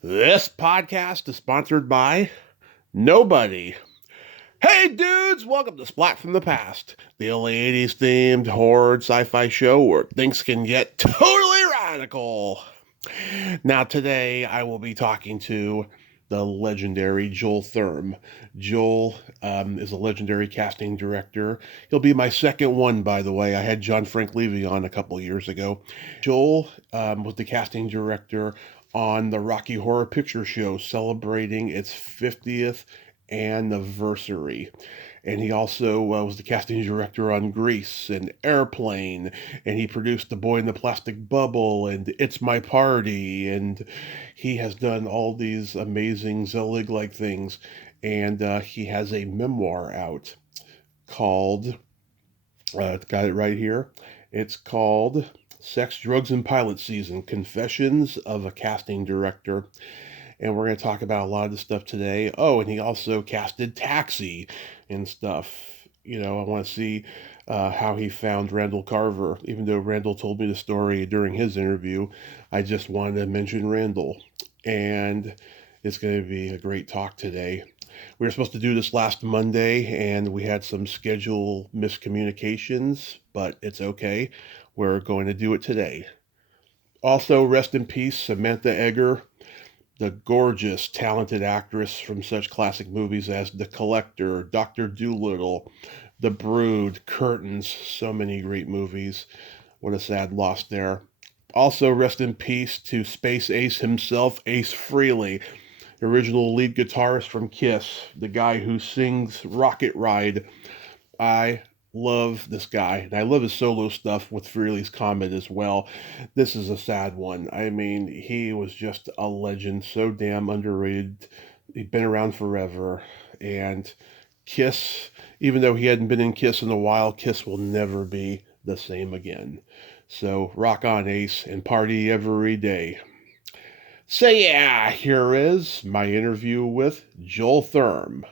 This podcast is sponsored by nobody. Hey dudes, welcome to Splat from the Past, the only 80s themed horror sci-fi show where things can get totally radical. Now today I will be talking to the legendary Joel Thurm. Joel is a legendary casting director. He'll be my second one, by the way. I had John Frank Levy on a couple years ago. Joel was the casting director on the Rocky Horror Picture Show, celebrating its 50th anniversary. And he also was the casting director on Grease and Airplane, and he produced The Boy in the Plastic Bubble and It's My Party, and he has done all these amazing Zelig-like things. And he has a memoir out called, got it right here, it's called Sex, Drugs, and Pilot Season, Confessions of a Casting Director. And we're going to talk about a lot of the stuff today. Oh, and he also casted Taxi and stuff. You know, I want to see how he found Randall Carver. Even though Randall told me the story during his interview, I just wanted to mention Randall. And it's going to be a great talk today. We were supposed to do this last Monday, and we had some schedule miscommunications, but it's okay. We're going to do it today. Also, rest in peace, Samantha Eggar, the gorgeous, talented actress from such classic movies as The Collector, Dr. Dolittle, The Brood, Curtains, so many great movies. What a sad loss there. Also, rest in peace to Space Ace himself, Ace Frehley, the original lead guitarist from Kiss, the guy who sings Rocket Ride. I love this guy, and I love his solo stuff with Frehley's Comet as well. This is a sad one. I mean, he was just a legend, so damn underrated. He'd been around forever, and Kiss, even though he hadn't been in Kiss in a while, Kiss will never be the same again. So rock on, Ace, and party every day. So yeah, here is my interview with Joel Thurm.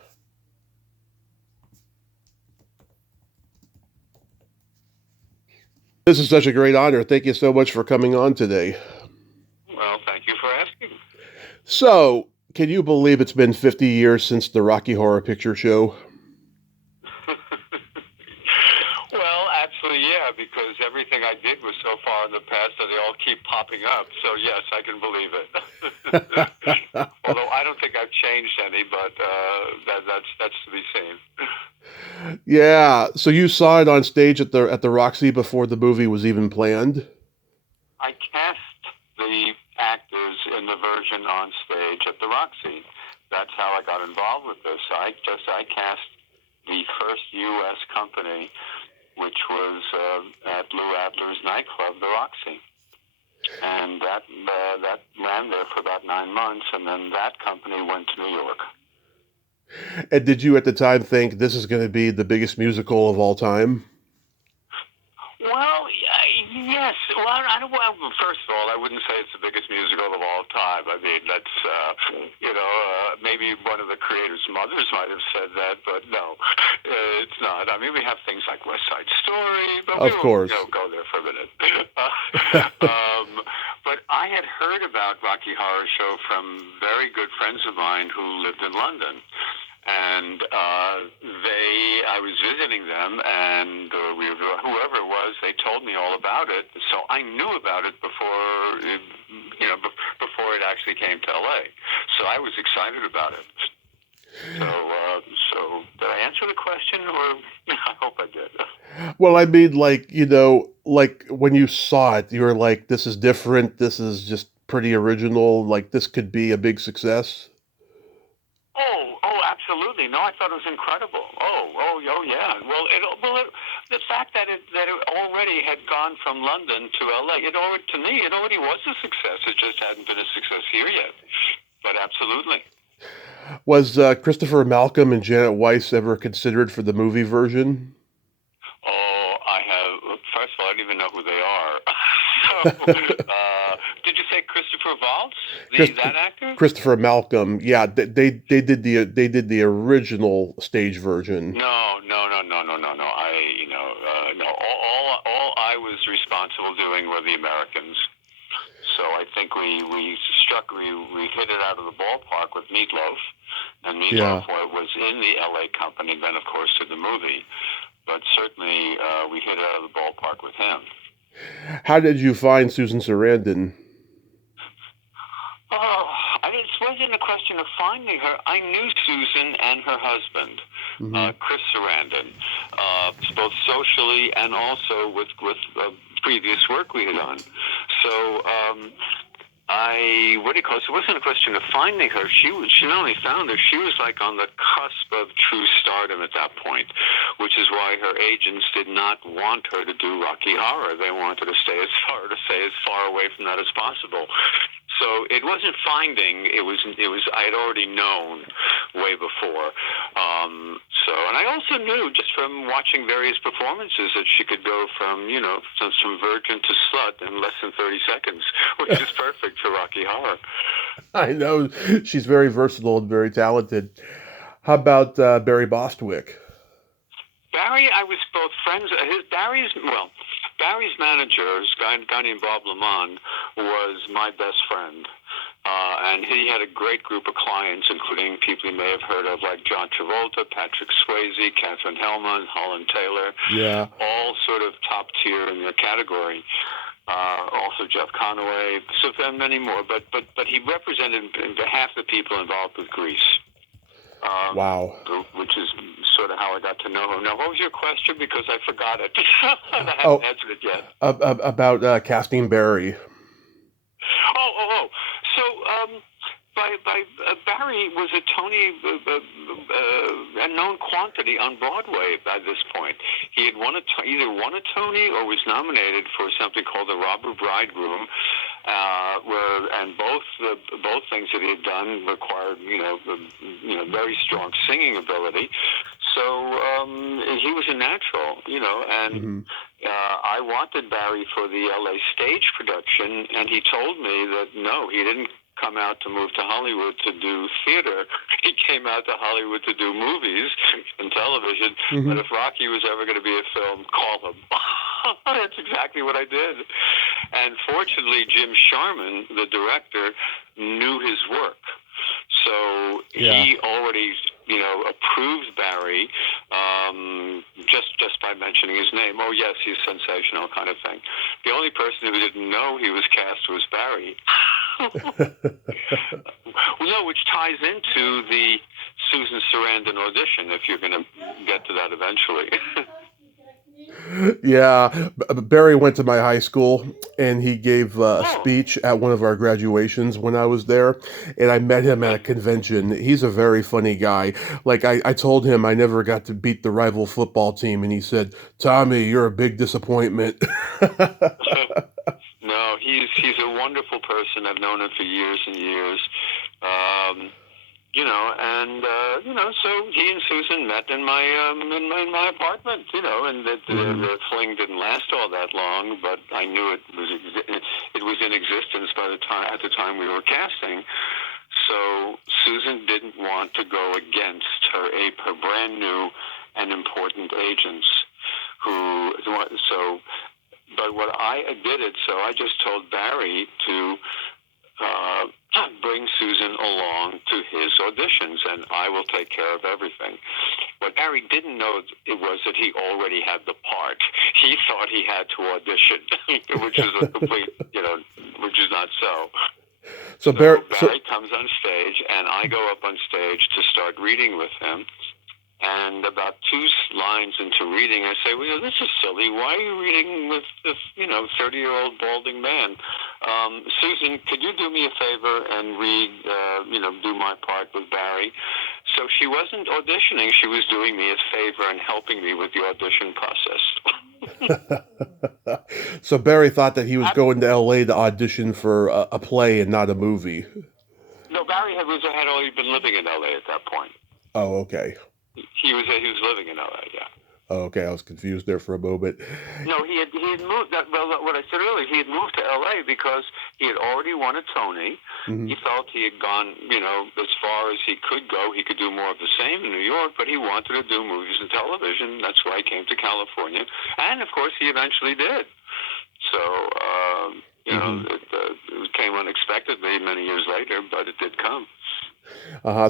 This is such a great honor. Thank you so much for coming on today. Well, thank you for asking. So, can you believe it's been 50 years since the Rocky Horror Picture Show? Well, actually, yeah, because everything I did was so far in the past that they all keep popping up. So, yes, I can believe it. Although I don't think I've changed any, but that's to be seen. Yeah. So you saw it on stage at the Roxy before the movie was even planned? I cast the actors in the version on stage at the Roxy. That's how I got involved with this. I cast the first U.S. company, which was at Lou Adler's nightclub, the Roxy. And that ran there for about 9 months, and then that company went to New York. And did you at the time think this is going to be the biggest musical of all time? Well, yes. Well, first of all, I wouldn't say it's the biggest musical of all time. I mean, that's, maybe one of the creators' mothers might have said that, but no, it's not. I mean, we have things like West Side Story, but Of course. We won't go there for a minute. But I had heard about Rocky Horror Show from very good friends of mine who lived in London. And I was visiting them, and whoever it was, they told me all about it. So I knew about it before it actually came to LA. So I was excited about it. So did I answer the question, or I hope I did. Well, I mean, like when you saw it, you were like, this is different. This is just pretty original. Like, this could be a big success. Oh, absolutely. No, I thought it was incredible. Oh, yeah. The fact that it already had gone from London to LA, to me, it already was a success. It just hadn't been a success here yet. But absolutely. Was Christopher Malcolm and Janet Weiss ever considered for the movie version? Oh, I have. First of all, I don't even know who they are. Did you say Christopher Waltz, that actor? Christopher Malcolm. Yeah, they did the original stage version. No. No. All I was responsible doing were the Americans. So I think we hit it out of the ballpark with Meatloaf, and Meatloaf was in the L.A. company. Then, of course, did the movie, but certainly we hit it out of the ballpark with him. How did you find Susan Sarandon? Oh, it wasn't a question of finding her. I knew Susan and her husband, Chris Sarandon, both socially and also with previous work we had done. So it wasn't a question of finding her. She not only found her, she was like on the cusp of true stardom at that point, which is why her agents did not want her to do Rocky Horror. They wanted to stay as far away from that as possible. So it wasn't finding. It was. I had already known way before. And I also knew just from watching various performances that she could go from virgin to slut in less than 30 seconds, which is perfect for Rocky Horror. I know she's very versatile and very talented. How about Barry Bostwick? Barry, I was both friends. Barry's manager, a guy named Bob Lamont, was my best friend. And he had a great group of clients, including people you may have heard of, like John Travolta, Patrick Swayze, Katherine Hellman, Holland Taylor. Yeah. All sort of top tier in their category. Also Jeff Conaway, so there are many more. But he represented half the people involved with Grease. Wow. Which is sort of how I got to know him. Now, what was your question? Because I forgot it. I haven't answered it yet. About casting Barry. So, Barry was a Tony, a known quantity on Broadway by this point. He had either won a Tony or was nominated for something called The Robber Bridegroom, and both things that he had done required, very strong singing ability. So he was a natural, and I wanted Barry for the LA stage production, and he told me that no, he didn't come out to move to Hollywood to do theater. He came out to Hollywood to do movies and television. But if Rocky was ever going to be a film, call him. That's exactly what I did. And fortunately, Jim Sharman, the director, knew his work. So he already, approved Barry just by mentioning his name. Oh, yes, he's sensational kind of thing. The only person who didn't know he was cast was Barry. Which ties into the Susan Sarandon audition, if you're going to get to that eventually. Yeah, Barry went to my high school, and he gave a speech at one of our graduations when I was there, and I met him at a convention. He's a very funny guy. Like, I told him I never got to beat the rival football team, and he said, "Tommy, you're a big disappointment." No, he's a wonderful person. I've known him for years and years. So he and Susan met in my apartment, and the fling didn't last all that long, but I knew it was in existence at the time we were casting. So Susan didn't want to go against her brand new and important agents but what I did it, so I just told Barry to bring Susan along to his auditions, and I will take care of everything. What Barry didn't know was that he already had the part. He thought he had to audition, which is a complete, which is not so. So Barry comes on stage, and I go up on stage to start reading with him. And about 2 lines into reading, I say, well, this is silly. Why are you reading with this, 30-year-old balding man? Susan, could you do me a favor and read, do my part with Barry? So she wasn't auditioning. She was doing me a favor and helping me with the audition process. So Barry thought that he was going to L.A. to audition for a play and not a movie. No, Barry had already been living in L.A. at that point. Oh, okay. He was living in L.A., yeah. Oh, okay, I was confused there for a moment. No, he had moved. What I said earlier, he had moved to L.A. because he had already won a Tony. He felt he had gone, as far as he could go. He could do more of the same in New York, but he wanted to do movies and television. That's why he came to California. And, of course, he eventually did. So, Mm-hmm. It came unexpectedly many years later, but it did come.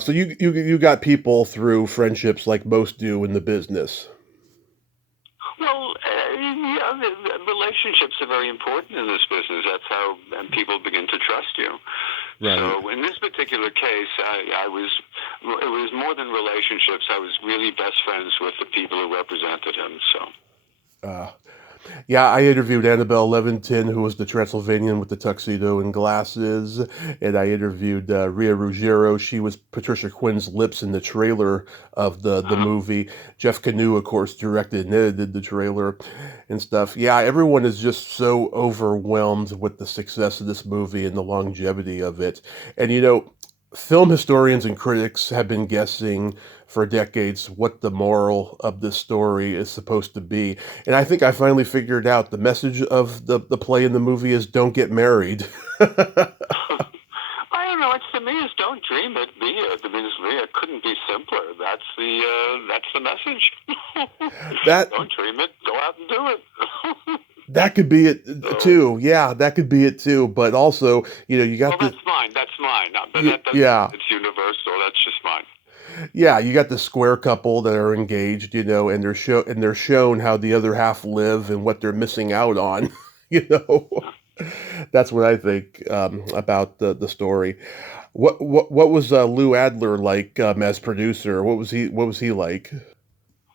So you got people through friendships like most do in the business. Well, yeah, the relationships are very important in this business. That's how and people begin to trust you. Right. So in this particular case, I was, it was more than relationships. I was really best friends with the people who represented him. So. Uh, Yeah, I interviewed Annabelle Leventon, who was the Transylvanian with the tuxedo and glasses, and I interviewed Rhea Ruggiero. She was Patricia Quinn's lips in the trailer of the movie. Jeff Canoe, of course, directed and edited the trailer and stuff. Yeah, everyone is just so overwhelmed with the success of this movie and the longevity of it. And film historians and critics have been guessing for decades what the moral of this story is supposed to be. And I think I finally figured out the message of the play in the movie is don't get married. I don't know. It's to me is don't dream it, be it. I mean, it couldn't be simpler. That's the message. that Don't dream it. Go out and do it. that could be it So, too. Yeah, that could be it too. But also, you well, got the that's mine. That's mine. But that doesn't. yeah. It's universal. That's just mine. Yeah, you got the square couple that are engaged, and they're shown how the other half live and what they're missing out on. you know. That's what I think about the story. What was Lou Adler like as producer? What was he like?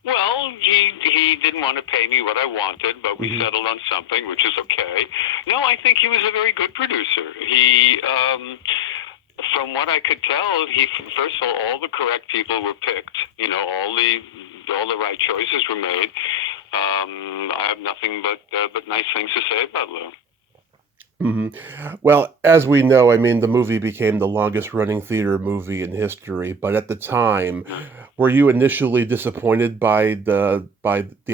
Well, he didn't want to pay me what I wanted, but we Hmm. settled on something, which is okay. No, I think he was a very good producer. From what I could tell, he first of all the correct people were picked. All the right choices were made. I have nothing but nice things to say about Lou. Hmm. Well, as we know, I mean, the movie became the longest running theater movie in history. But at the time, were you initially disappointed by the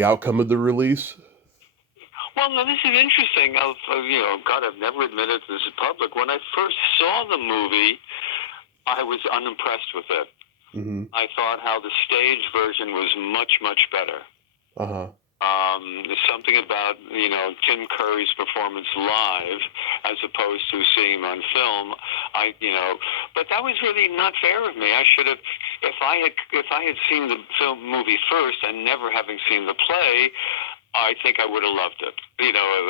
outcome of the release? Well, now this is interesting. God, I've never admitted this in public. When I first saw the movie, I was unimpressed with it. Hmm. I thought how the stage version was much, much better. Uh-huh. There's something about Tim Curry's performance live as opposed to seeing him on film. But that was really not fair of me. I should have, if I had seen the movie first and never having seen the play, I think I would have loved it.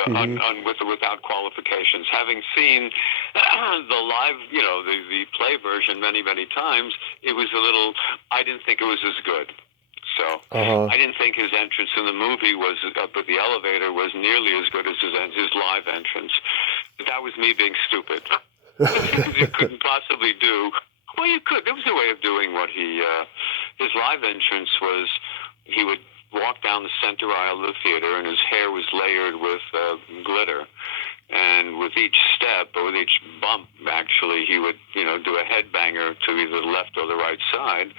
Hmm. Without qualifications. Having seen the live, the play version many, many times, it was a little. I didn't think it was as good. So Uh-huh. I didn't think his entrance in the movie was up at the elevator was nearly as good as his live entrance. That was me being stupid. You couldn't possibly do. Well, you could. There was a way of doing what his live entrance was. He would walk down the center aisle of the theater, and his hair was layered with glitter. And with each step, or with each bump, actually, he would, do a headbanger to either the left or the right side.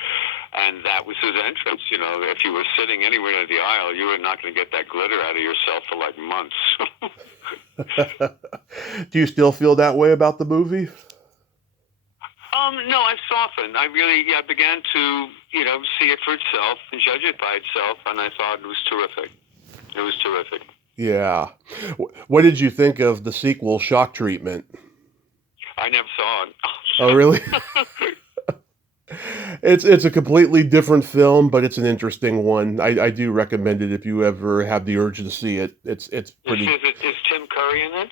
And that was his entrance. If you were sitting anywhere near the aisle, you were not going to get that glitter out of yourself for like months. Do you still feel that way about the movie? No, I've softened. I began to, see it for itself and judge it by itself, and I thought it was terrific. It was terrific. Yeah. What did you think of the sequel, Shock Treatment? I never saw Oh, really? it. It's a completely different film, but it's an interesting one. I do recommend it if you ever have the urge to see it. It's pretty. Is Tim Curry in it?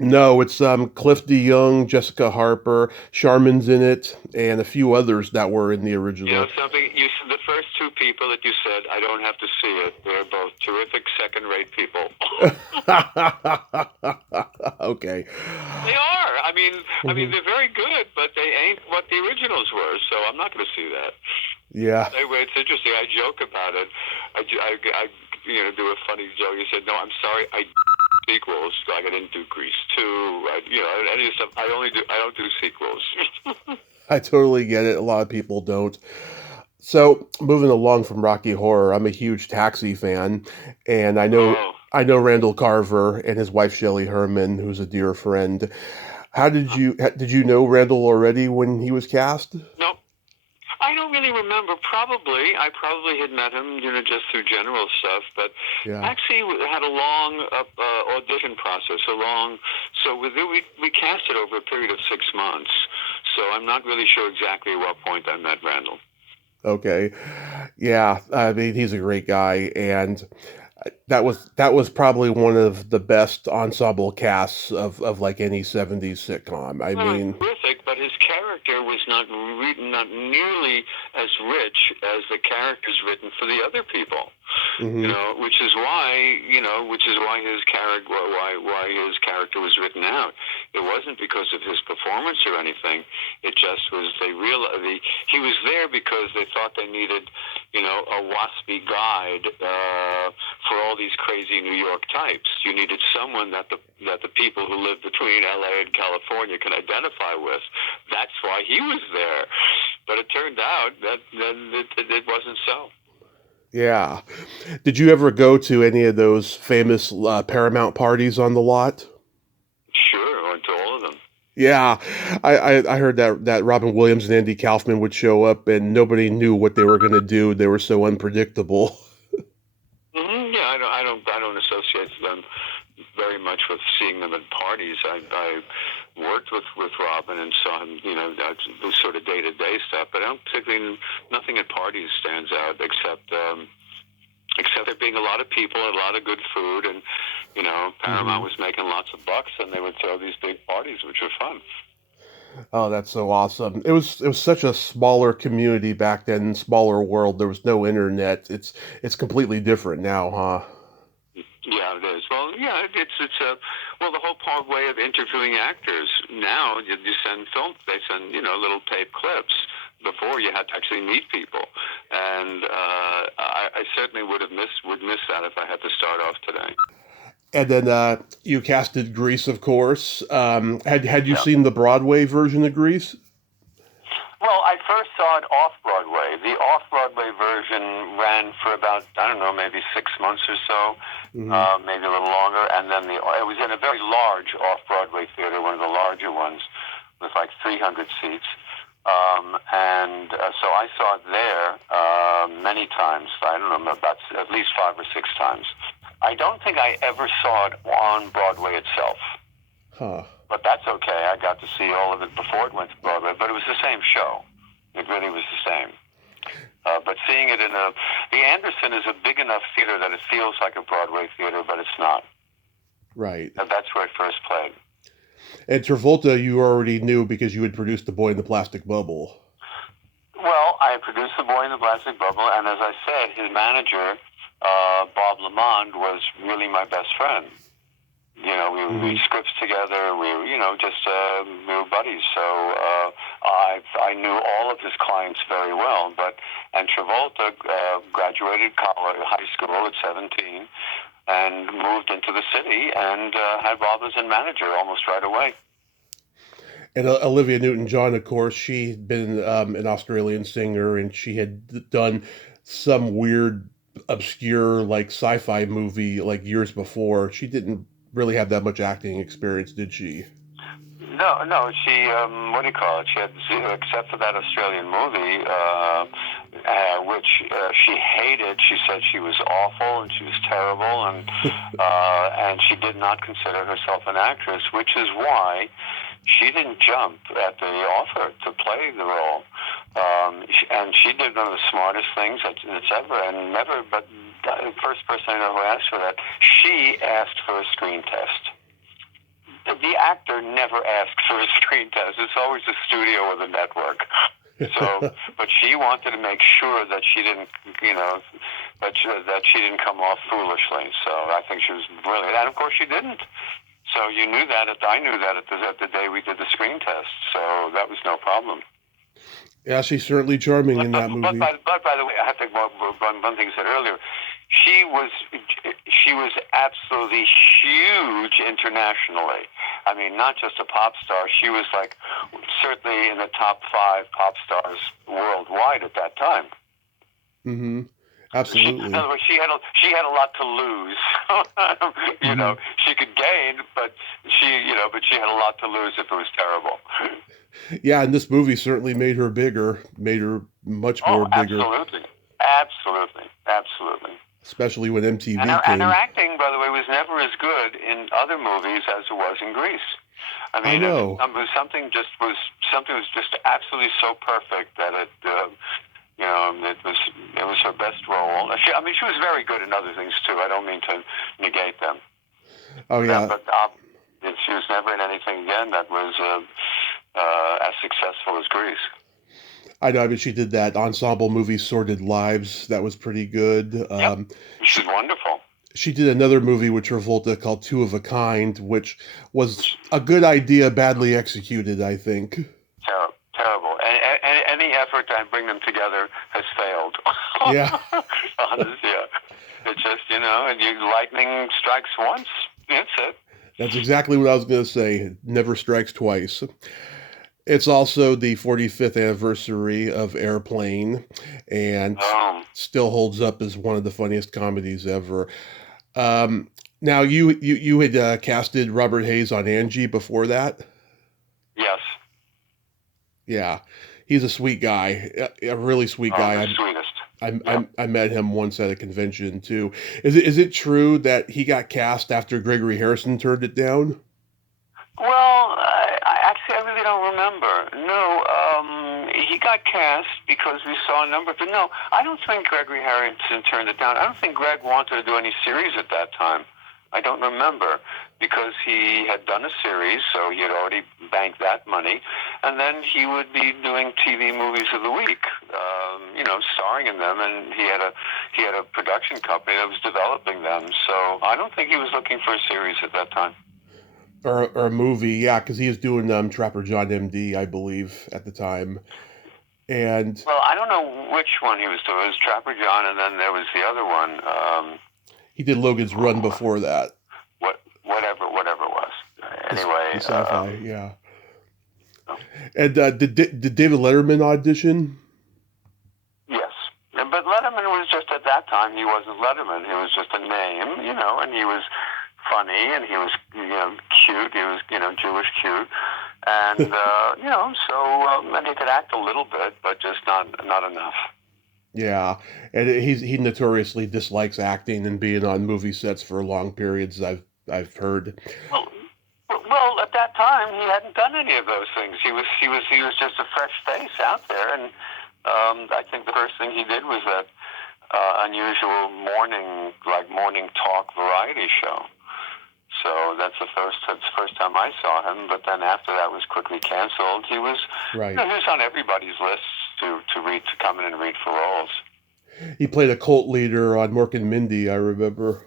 No, it's Cliff DeYoung, Jessica Harper, Charmin's in it, and a few others that were in the original. Something you said, the first two people that you said, I don't have to see it. They're both terrific second-rate people. Okay. They are. Mhm. They're very good, but they ain't what the originals were. So I'm not going to see that. Yeah. Anyway, it's interesting. I joke about it. Do a funny joke. You said, "No, I'm sorry. I sequels. Like I didn't do Grease 2. Any stuff. I don't do sequels." I totally get it. A lot of people don't. So, moving along from Rocky Horror, I'm a huge Taxi fan, and Oh. I know Randall Carver and his wife Shelley Herman, who's a dear friend. Did you know Randall already when he was cast? No, I don't don't really remember. I probably had met him, just through general stuff. But Yeah. actually, we had a long audition process. So we cast it over a period of 6 months. So I'm not really sure exactly at what point I met Randall. Okay. Yeah, I mean, he's a great guy, and that was probably one of the best ensemble casts of like any 70s sitcom. I Well, mean, terrific, but his character was not nearly as rich as the characters written for the other people. mhm. Which is why his character was written out. It wasn't because of his performance or anything. It just was he was there because they thought they needed, a waspy guide for all these crazy New York types. You needed someone that the people who live between L.A. and California can identify with. That's why he was there. But it turned out that it wasn't so. Yeah. Did you ever go to any of those famous Paramount parties on the lot? Sure, I went to all of them. Yeah, I heard that Robin Williams and Andy Kaufman would show up and nobody knew what they were going to do. They were so unpredictable. Yeah, I don't associate them very much with seeing them at parties. I worked with Robin and saw him, the sort of day-to-day stuff, but I don't particularly, nothing at parties stands out except there being a lot of people, a lot of good food, and Paramount was making lots of bucks, and they would throw these big parties, which were fun. Oh, that's so awesome. It was such a smaller community back then, smaller world. There was no internet. It's completely different now, huh? Yeah, it is. Well, yeah, it's a the whole part way of interviewing actors now. You send film. They send little tape clips. Before you had to actually meet people, and I certainly would miss that if I had to start off today. And then you casted Grease, of course. Had you Yeah. seen the Broadway version of Grease? Well, I first saw it off Broadway. The off Broadway version ran for about, I don't know, maybe 6 months or so, Hmm. maybe a little longer. And then it was in a very large off Broadway theater, one of the larger ones, with like 300 seats. So I saw it there many times. I don't know, about at least 5 or 6 times. I don't think I ever saw it on Broadway itself. Huh. But that's okay. I got to see all of it before it went to Broadway, but it was the same show. It really was the same. But seeing it the Anderson is a big enough theater that it feels like a Broadway theater, but it's not. Right. And that's where it first played. And Travolta, you already knew because you had produced The Boy in the Plastic Bubble. Well, I produced The Boy in the Plastic Bubble, and as I said, his manager, Bob Lamond, was really my best friend. We would read scripts together. We were, we were buddies. So I knew all of his clients very well. And Travolta graduated high school at 17 and moved into the city and had Bob as a manager almost right away. And Olivia Newton-John, of course, she'd been an Australian singer, and she had done some weird, obscure, like sci-fi movie like years before. She didn't really have that much acting experience, did she? No. She, what do you call it? She had zero, except for that Australian movie, which she hated. She said she was awful and she was terrible, and she did not consider herself an actress, which is why she didn't jump at the offer to play the role. And she did one of the smartest things that's ever, and never, but the first person I know who asked for that, she asked for a screen test. The actor never asks for a screen test. It's always the studio or the network. So, but she wanted to make sure that she didn't, that she didn't come off foolishly. So I think she was brilliant, and of course she didn't. So you knew that. I knew that at the day we did the screen test. So that was no problem. Yeah, she's certainly charming in that movie. But by the way, I have to one thing I said earlier. She was absolutely huge internationally. I mean, not just a pop star. She was like certainly in the top 5 pop stars worldwide at that time. Mm-hmm. Absolutely. In other words, she had a lot to lose. You know, she could gain, but she had a lot to lose if it was terrible. Yeah, and this movie certainly made her bigger, made her much more Oh, bigger, absolutely. especially when And MTV her came. acting, by the way, was never as good in other movies as it was in Grease. I I mean, know. something was just absolutely so perfect that it was her best role. She was very good in other things too. I don't mean to negate them. Oh yeah, But she was never in anything again that was as successful as Grease. I know. I mean, she did that ensemble movie "Sordid Lives." That was pretty good. Yep, she's wonderful. She did another movie with Travolta called Two of a Kind, which was a good idea, badly executed, I think. Terrible. Any effort to bring them together has failed. Yeah. Yeah. It's just, and lightning strikes once. That's it. That's exactly what I was going to say. It never strikes twice. It's also the 45th anniversary of Airplane, and still holds up as one of the funniest comedies ever. Um, Now, you had casted Robert Hayes on Angie before that? Yes. Yeah. He's a sweet guy, a really sweet guy. The sweetest. I met him once at a convention too. Is it true that he got cast after Gregory Harrison turned it down? Well, I really don't remember. No, he got cast because we saw a number. But no, I don't think Gregory Harrison turned it down. I don't think Greg wanted to do any series at that time. I don't remember because he had done a series, so he had already banked that money, and then he would be doing TV movies of the week, starring in them, and he had a production company that was developing them. So I don't think he was looking for a series at that time. Or a movie, yeah, because he was doing Trapper John M.D., I believe, at the time. And Well, I don't know which one he was doing. It was Trapper John, and then there was the other one. he did Logan's Run before that. Whatever it was. Anyway, the sci-fi, yeah. And did David Letterman audition? Yes, but Letterman was just at that time. He wasn't Letterman. He was just a name, and he was funny, and he was cute. He was Jewish cute, and and he could act a little bit, but just not enough. Yeah, and he notoriously dislikes acting and being on movie sets for long periods. I've heard. Well, at that time, he hadn't done any of those things. He was just a fresh face out there, and I think the first thing he did was that unusual morning talk variety show. So that's the first time I saw him. But then after that was quickly canceled. He was right. He was on everybody's list to come in and read for roles. He played a cult leader on Mork and Mindy, I remember.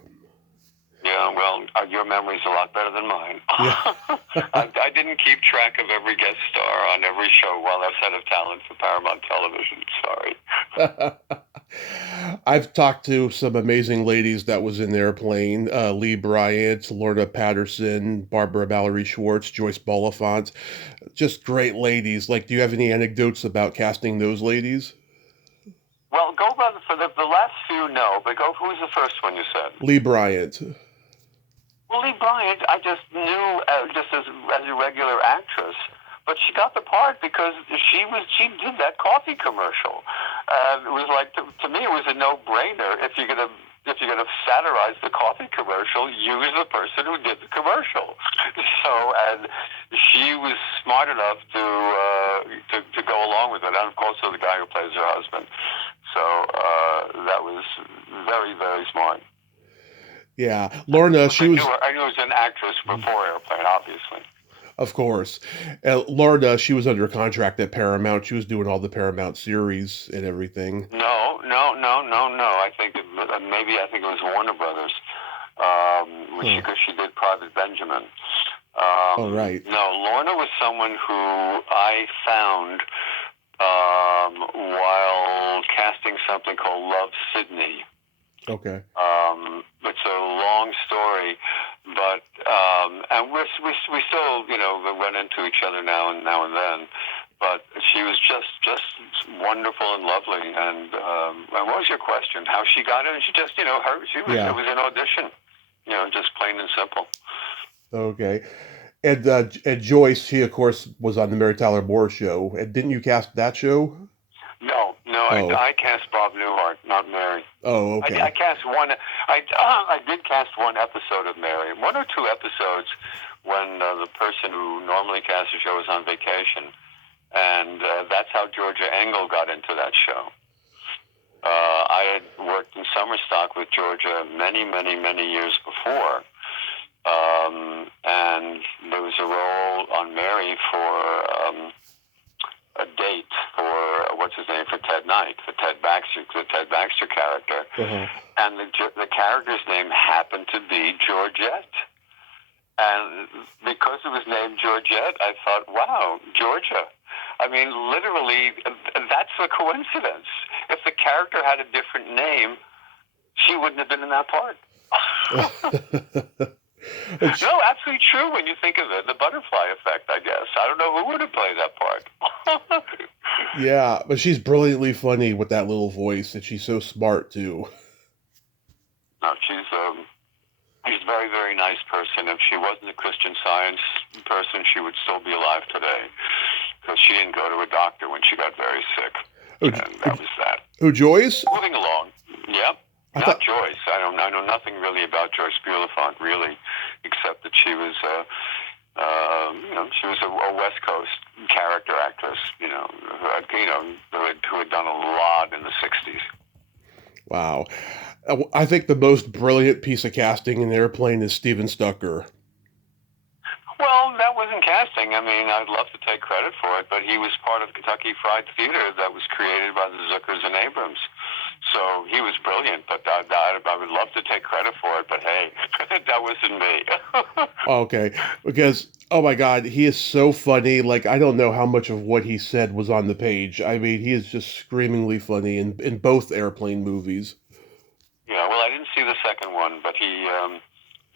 Yeah, well, your memory's a lot better than mine. Yeah. I didn't keep track of every guest star on every show while I was head of talent for Paramount Television. Sorry. I've talked to some amazing ladies that was in the Airplane. Lee Bryant, Lorna Patterson, Barbara Mallory Schwartz, Joyce Bulifant. Just great ladies. Like, do you have any anecdotes about casting those ladies? Well, go for the last few, no, but who was the first one you said? Lee Bryant. Well, Lee Bryant, I just knew just as a regular actress, but she got the part because she did that coffee commercial. It was like to me, it was a no-brainer. If you're gonna satirize the coffee commercial, use the person who did the commercial. So, and she was smart enough to go along with it, and of course, the guy who plays her husband. So that was very, very smart. Yeah, Lorna, she was... I knew she was an actress before Airplane, obviously. Of course. Lorna, she was under contract at Paramount. She was doing all the Paramount series and everything. No. I think it was Warner Brothers, because she did Private Benjamin. Oh, right. No, Lorna was someone who I found while casting something called Love Sydney. Okay. It's a long story, but and we still run into each other now and then. But she was was just wonderful and lovely. And what was your question? How she got it? She just, it was an audition, just plain and simple. Okay. And Joyce, she of course was on the Mary Tyler Moore Show. And didn't you cast that show? No, Oh. I cast Bob Newhart, not Mary. Oh, okay. I cast one. I did cast one episode of Mary, 1 or 2 episodes when the person who normally casts the show was on vacation, and that's how Georgia Engel got into that show. I had worked in summer stock with Georgia many, many, many years before, and there was a role on Mary for a date for for Ted Knight, the Ted Baxter character, and the character's name happened to be Georgette. And because it was named Georgette, I thought, wow, Georgia. I mean, literally, that's a coincidence. If the character had a different name, she wouldn't have been in that part. No, absolutely true when you think of it. The butterfly effect, I guess. I don't know who would have played that part. Yeah, but she's brilliantly funny with that little voice, and she's so smart, too. No, she's a very, very nice person. If she wasn't a Christian Science person, she would still be alive today, because she didn't go to a doctor when she got very sick. And that was that. Oh, Joyce? Moving along. Yep. Not Joyce. I know nothing really about Joyce Bulifant, really, except that she was, she was a West Coast character actress, who had done a lot in the '60s. Wow. I think the most brilliant piece of casting in Airplane is Steven Stucker. Well, that wasn't casting. I mean, I'd love to take credit for it, but he was part of Kentucky Fried Theater that was created by the Zuckers and Abrams. So he was brilliant, but I would love to take credit for it, but hey, that wasn't me. Okay, because, oh my God, he is so funny. Like, I don't know how much of what he said was on the page. I mean, he is just screamingly funny in both Airplane movies. Yeah, well, I didn't see the second one, but he,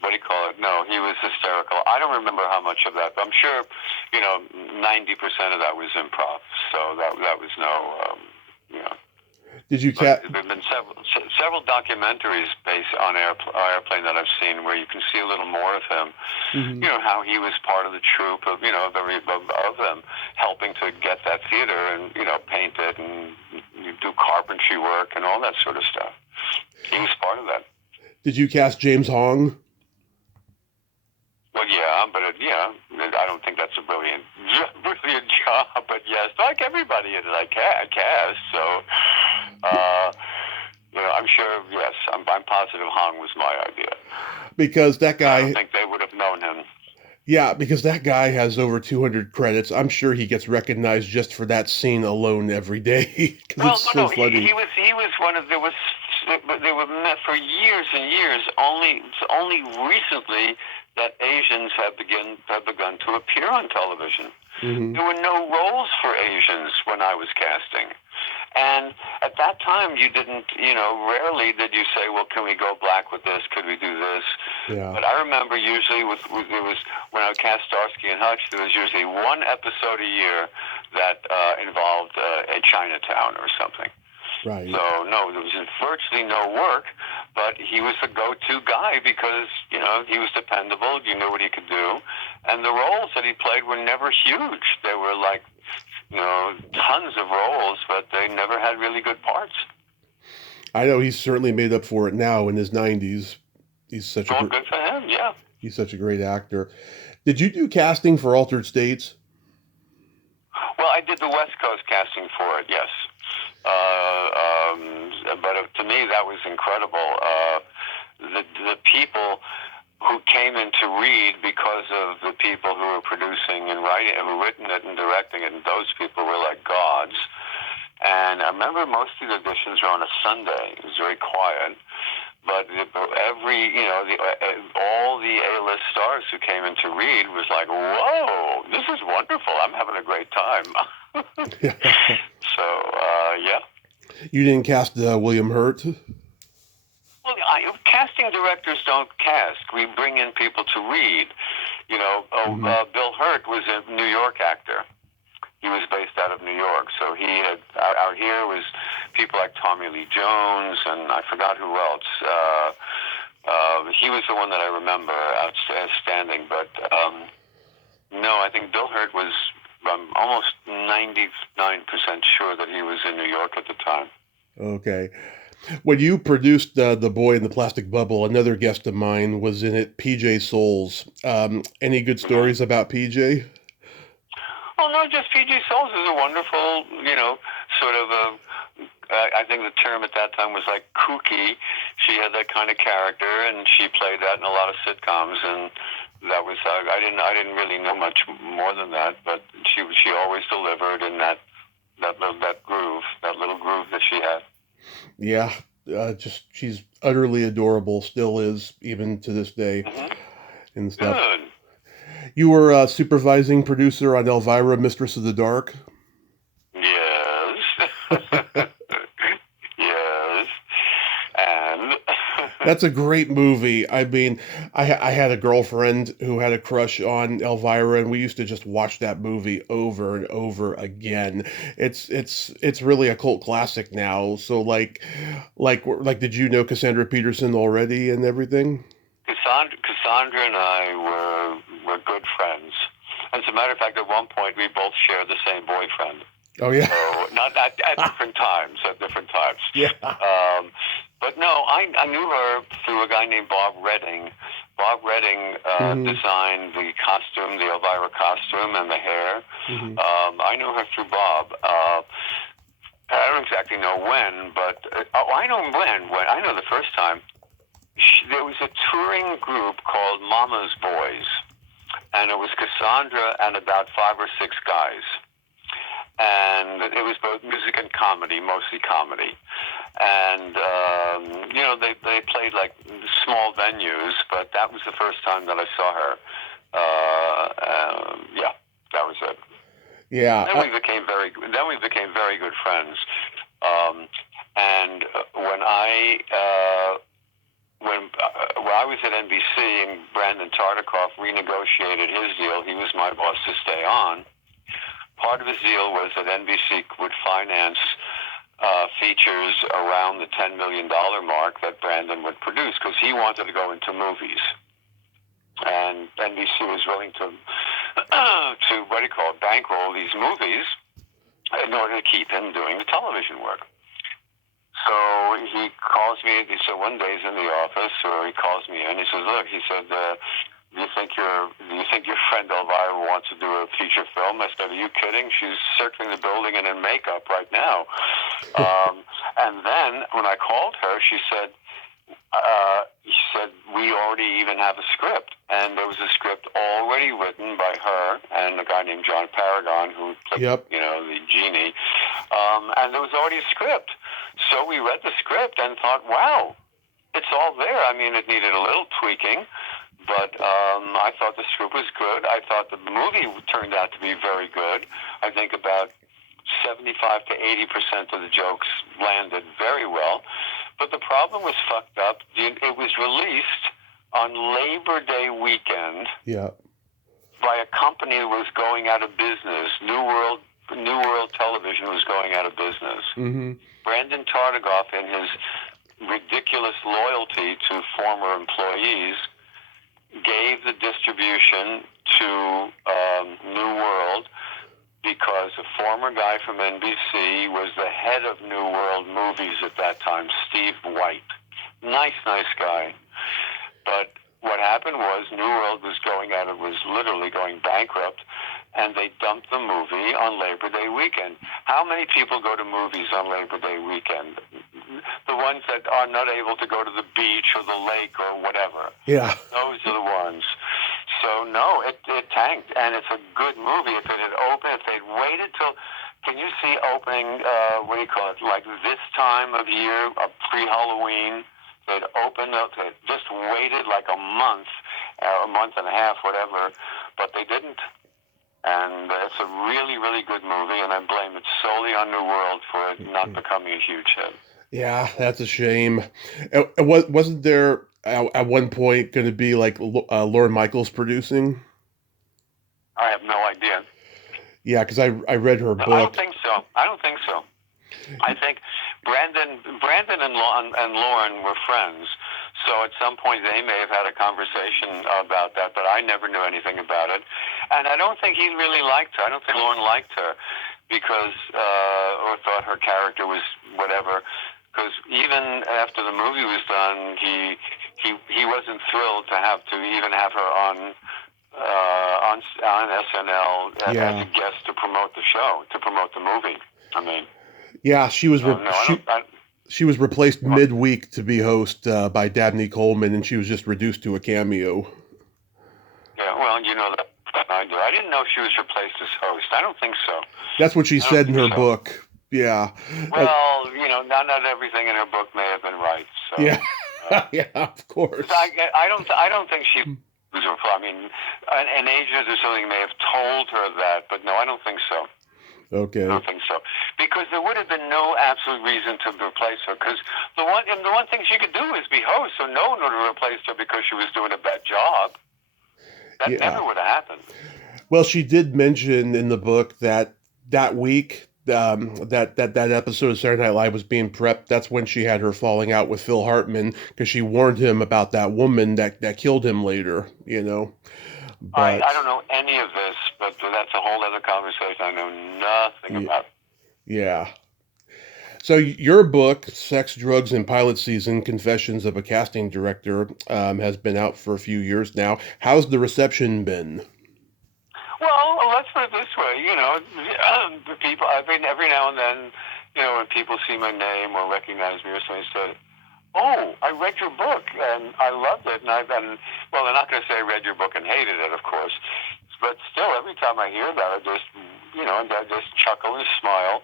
what do you call it? No, he was hysterical. I don't remember how much of that, but I'm sure, 90% of that was improv. So that was no, Did you There have been several documentaries based on Airplane that I've seen where you can see a little more of him. Mm-hmm. How he was part of the troupe of them, helping to get that theater and paint it and do carpentry work and all that sort of stuff. He was part of that. Did you cast James Hong? Well, yeah, but I don't think that's a brilliant job. But yes, like everybody that I cast. So, I'm sure. Yes, I'm positive Hong was my idea. Because that guy, I don't think they would have known him. Yeah, because that guy has over 200 credits. I'm sure he gets recognized just for that scene alone every day. It's so funny. He was one of there were for years and years. Only recently that Asians have begun to appear on television. Mm-hmm. There were no roles for Asians when I was casting. And at that time, you didn't, rarely did you say, well, can we go black with this? Could we do this? Yeah. But I remember usually there was when I cast Starsky and Hutch, there was usually one episode a year that involved a Chinatown or something. Right. So, no, there was virtually no work, but he was the go-to guy because, he was dependable, you knew what he could do, and the roles that he played were never huge. They were like, tons of roles, but they never had really good parts. I know he's certainly made up for it now in his 90s. He's good for him, yeah. He's such a great actor. Did you do casting for Altered States? Well, I did the West Coast casting for it, yes. But to me, that was incredible. The people who came in to read because of the people who were producing and writing, who written it and directing it, and those people were like gods. And I remember most of the auditions were on a Sunday. It was very quiet. But all the A-list stars who came in to read was like, whoa, this is wonderful. I'm having a great time. So, yeah. You didn't cast William Hurt? Well, casting directors don't cast. We bring in people to read. Bill Hurt was a New York actor. he was based out of New York. So he had out here was people like Tommy Lee Jones, and I forgot who else. He was the one that I remember outstanding. But no, I think Bill Hurt was. I'm almost 99% sure that he was in New York at the time. Okay. When you produced The Boy in the Plastic Bubble, another guest of mine was in it, PJ Souls. Any good Mm-hmm. stories about PJ? Well, no, just PG Souls is a wonderful, sort of a. I think the term at that time was like kooky. She had that kind of character, and she played that in a lot of sitcoms, and that was. I didn't really know much more than that, but she always delivered in that groove, that little groove that she had. Yeah, just she's utterly adorable, still is, even to this day Mm-hmm. and stuff. Good. You were a supervising producer on Elvira, Mistress of the Dark. Yes. Yes. And That's a great movie. I mean, I had a girlfriend who had a crush on Elvira, and we used to just watch that movie over and over again. It's really a cult classic now. So did you know Cassandra Peterson already and everything? Cassandra and I were good friends. As a matter of fact, at one point we both shared the same boyfriend. Oh yeah, So not at different times. At different times. yeah. But no, I knew her through a guy named Bob Redding. Bob Redding Hmm. designed the costume, the Elvira costume, and the hair. Hmm. I knew her through Bob. I don't exactly know when, but I know when. When I know the first time, there was a touring group called Mama's Boys, and it was Cassandra and about 5 or 6 guys. And it was both music and comedy, mostly comedy. And they played like small venues, but that was the first time that I saw her. Yeah, that was it. Yeah. Then we became very good friends. Um, and when I was at NBC and Brandon Tartikoff renegotiated his deal, he was my boss to stay on. Part of his deal was that NBC would finance features around the $10 million mark that Brandon would produce because he wanted to go into movies. And NBC was willing to bankroll these movies in order to keep him doing the television work. So he calls me. So one day he's in the office, or he calls me in. He says, "Look," he said, "Do you think your friend Elvira wants to do a feature film?" I said, "Are you kidding? She's circling the building and in makeup right now." And then when I called her, she said, "We already even have a script," and there was a script already written by her and a guy named John Paragon who played, Yep. the genie, and there was already a script. So we read the script and thought, "Wow, it's all there." I mean, it needed a little tweaking, but I thought the script was good. I thought the movie turned out to be very good. I think about 75 to 80% of the jokes landed very well. But the problem was fucked up. It was released on Labor Day weekend Yeah. by a company that was going out of business. New World Television was going out of business. Hmm. Brandon Tartikoff, in his ridiculous loyalty to former employees, gave the distribution to New World because a former guy from NBC was the head of New World Movies at that time, Steve White. Nice guy. But what happened was New World was literally going bankrupt, and they dumped the movie on Labor Day weekend. How many people go to movies on Labor Day weekend? The ones that are not able to go to the beach or the lake or whatever. Yeah. Those are the ones. So no, it tanked, and it's a good movie. If it had opened, if they'd waited till, can you see opening? What do you call it? Like this time of year, pre-Halloween, they'd opened up. They just waited like a month and a half, whatever, but they didn't. And it's a really, really good movie, and I blame it solely on New World for it not becoming a huge hit. Yeah, that's a shame. Wasn't there at one point going to be like Lorne Michaels producing? I have no idea. Yeah, because I read her No, I don't book. think so. I don't think so. I think Brandon and Lauren were friends, so at some point they may have had a conversation about that, but I never knew anything about it, and I don't think he really liked her. I don't think Lauren liked her because or thought her character was whatever. Because even after the movie was done, he wasn't thrilled to even have her on SNL as a Yeah, guest to promote the show, to promote the movie. I mean, yeah, no, I don't. she was replaced midweek to be host by Dabney Coleman, and she was just reduced to a cameo. Yeah, well, you know that I do. I didn't know she was replaced as host. I don't think so. That's what she I don't said in think her so. book. Yeah, Well, not everything in her book may have been right. So, yeah, yeah, of course. I don't think she was. I mean, an agent or something may have told her that, but no, I don't think so. I Okay. don't think so, because there would have been no absolute reason to replace her. Because the one thing she could do is be host, so no one would have replaced her because she was doing a bad job. That Yeah. never would have happened. Well, she did mention in the book that that week, that episode of Saturday Night Live was being prepped. That's when she had her falling out with Phil Hartman because she warned him about that woman that killed him later. I But don't know any of this, but that's a whole other conversation I know nothing y- about. yeah. So your book, Sex, Drugs, and Pilot Season: Confessions of a Casting Director, has been out for a few years now. How's the reception been? Well, let's put it this way. The people. I mean, every now and then, when people see my name or recognize me or something, say, "Oh, I read your book and I loved it." Well, they're not going to say I read your book and hated it, of course, but still, every time I hear that, I just chuckle and smile.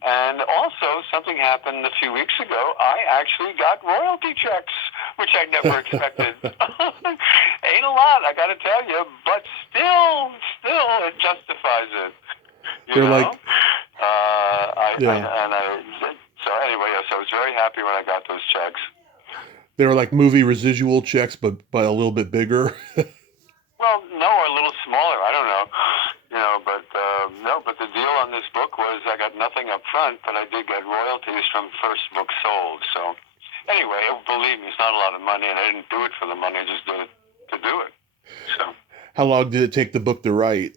And also, something happened a few weeks ago. I actually got royalty checks, which I never expected. Ain't a lot, I got to tell you, but still, it justifies it. You They're know. like, I yeah, and I. So anyway, yes, I was very happy when I got those checks. they were like movie residual checks, but a little bit bigger. Well, no, or a little smaller. I don't know. But no. But the deal on this book was I got nothing up front, but I did get royalties from first book sold. So anyway, believe me, it's not a lot of money, and I didn't do it for the money. I just did it to do it. So. How long did it take the book to write?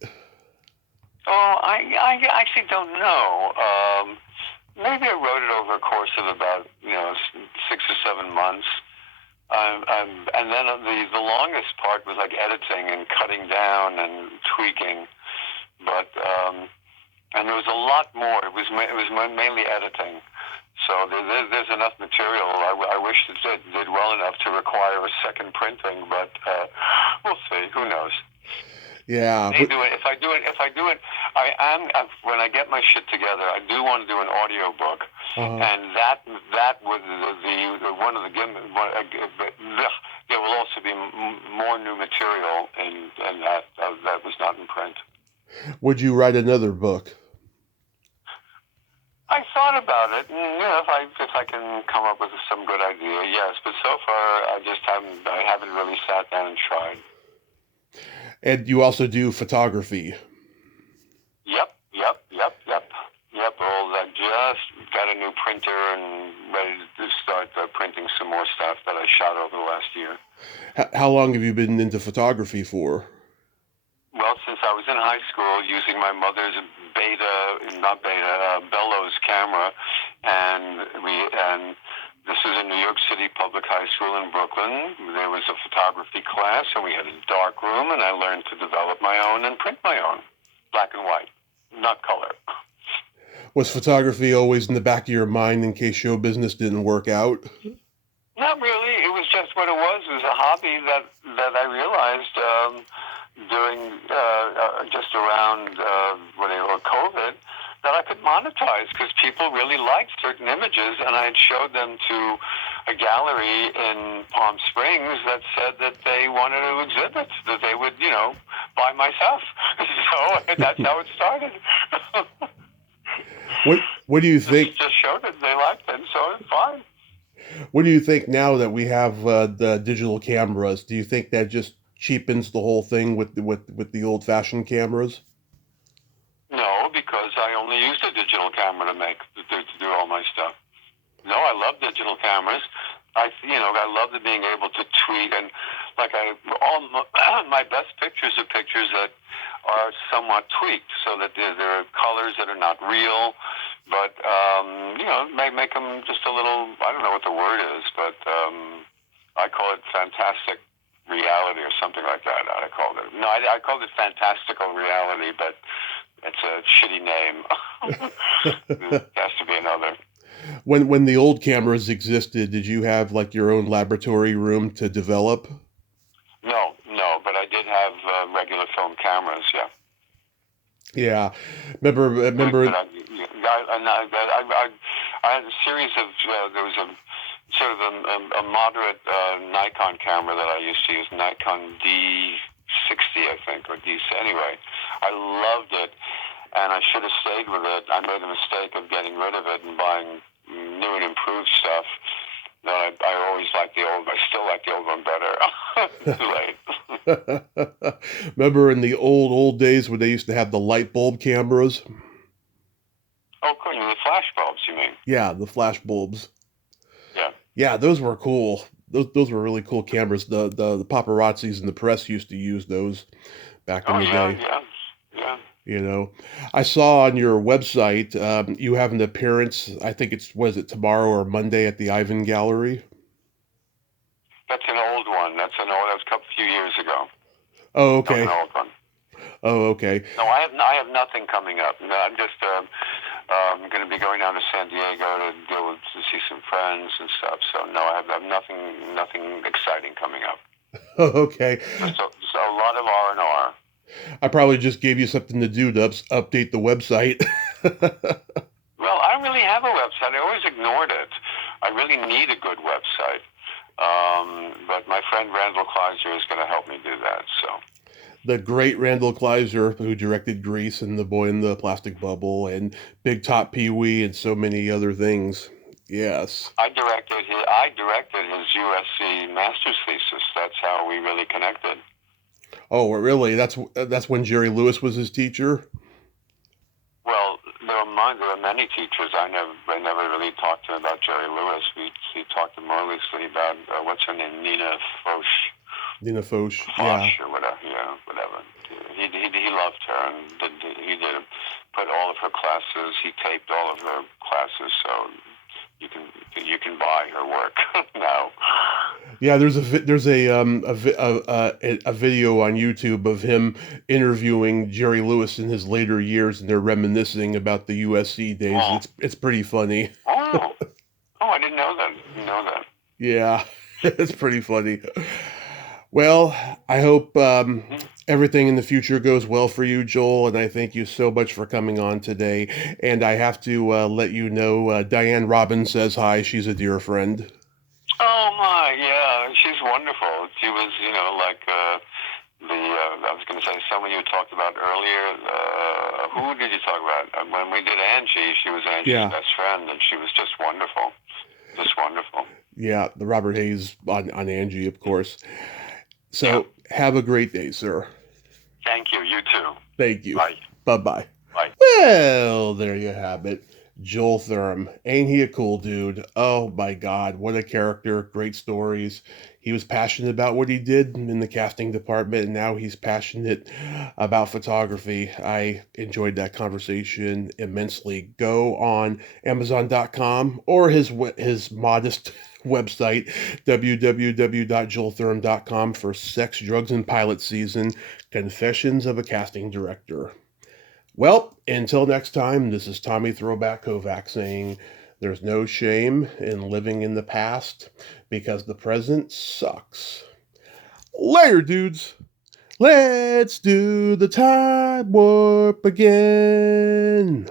Oh, I actually don't know. Maybe I wrote it over a course of about 6 or 7 months. And then the longest part was like editing and cutting down and tweaking. But and there was a lot more. It was mainly editing. So there's enough material. I wish it did well enough to require a second printing, but we'll see. Who knows? Yeah, They do it. If I do it, when I get my shit together, I do want to do an audio book, uh, and that was the one of the gimmicks. There will also be more new material, and that was not in print. would you write another book? I thought about it, and if I can come up with some good idea, yes. But so far, I haven't really sat down and tried. And you also do photography. Yep. Well, I just got a new printer and ready to start printing some more stuff that I shot over the last year. How long have you been into photography for? Well, since I was in high school, using my mother's not beta, Bellows camera, and this is in New York City Public High School in Brooklyn. There was a photography class, and we had a dark room, and I learned to develop my own and print my own, black and white, not color. Was photography always in the back of your mind in case show business didn't work out? Not really. It was just what it was. It was a hobby that I realized during just around COVID that I could monetize because people really liked certain images, and I had showed them to a gallery in Palm Springs that said that they wanted to exhibit, that they would, buy my stuff. So that's how it started. What do you think? Just showed it. They liked it, so it's fine. What do you think now that we have the digital cameras? Do you think that just cheapens the whole thing with the old fashioned cameras? No, camera to do all my stuff. No, I love digital cameras. I love being able to tweak, and all my best pictures are pictures that are somewhat tweaked, so that there are colors that are not real, but make them just a little. I don't know what the word is, but I call it fantastic reality or something like that. I called it. No, I called it fantastical reality, but it's a shitty name. There has to be another. When the old cameras existed, did you have like your own laboratory room to develop? No, but I did have regular film cameras. Yeah. Yeah, remember. I had a series of. There was a sort of a moderate Nikon camera that I used to use, Nikon D60, I think, or D. Anyway, I loved it, and I should have stayed with it. I made a mistake of getting rid of it and buying new and improved stuff. No, I always like the old. I still like the old one better. Too late. Remember in the old days when they used to have the light bulb cameras? Oh, cool. The flash bulbs, you mean? Yeah, the flash bulbs. Yeah. Yeah, those were cool. Those were really cool cameras. The paparazzis and the press used to use those back in the day. Yeah. You know, I saw on your website you have an appearance. I think was it tomorrow or Monday at the Ivan Gallery? That's an old one. That was a few years ago. Oh, okay. That was an old one. Oh, okay. No, I have nothing coming up. No, I'm just going to be going down to San Diego to see some friends and stuff. So no, I have nothing exciting coming up. Okay. Just a lot of R&R. I probably just gave you something to do to update the website. Well, I don't really have a website. I always ignored it. I really need a good website. But my friend Randall Kleiser is going to help me do that. So. The great Randall Kleiser, who directed Grease and The Boy in the Plastic Bubble and Big Top Pee-wee and so many other things. Yes. I directed his USC master's thesis. That's how we really connected. Oh, really? That's when Jerry Lewis was his teacher? Well, there are many teachers. I never really talked to him about Jerry Lewis. We talked mostly about what's her name, Nina Foch. Nina Foch, yeah. Or whatever, yeah, whatever. He loved her, and he did put all of her classes. He taped all of her classes, so you can buy her work now. Yeah, there's a video on YouTube of him interviewing Jerry Lewis in his later years, and they're reminiscing about the USC days. Oh. It's pretty funny. Oh, I didn't know that. Yeah, it's pretty funny. Well, I hope everything in the future goes well for you, Joel, and I thank you so much for coming on today. And I have to let you know, Diane Robbins says hi. She's a dear friend. Oh my, yeah, she's wonderful. She was, I was going to say someone you talked about earlier. Who did you talk about? When we did Angie, she was Angie's best friend, and she was just wonderful. Just wonderful. Yeah, the Robert Hayes on Angie, of course. So have a great day, sir. Thank you. You too. Thank you. Bye. Bye-bye. Bye. Well, there you have it. Joel Thurm. Ain't he a cool dude? Oh my God, what a character. Great stories. He was passionate about what he did in the casting department, and now he's passionate about photography. I enjoyed that conversation immensely. Go on Amazon.com or his modest website, www.joelthurm.com, for Sex, Drugs, and Pilot Season, Confessions of a Casting Director. Well, until next time, this is Tommy Throwback Kovac saying there's no shame in living in the past because the present sucks. Later, dudes. Let's do the time warp again.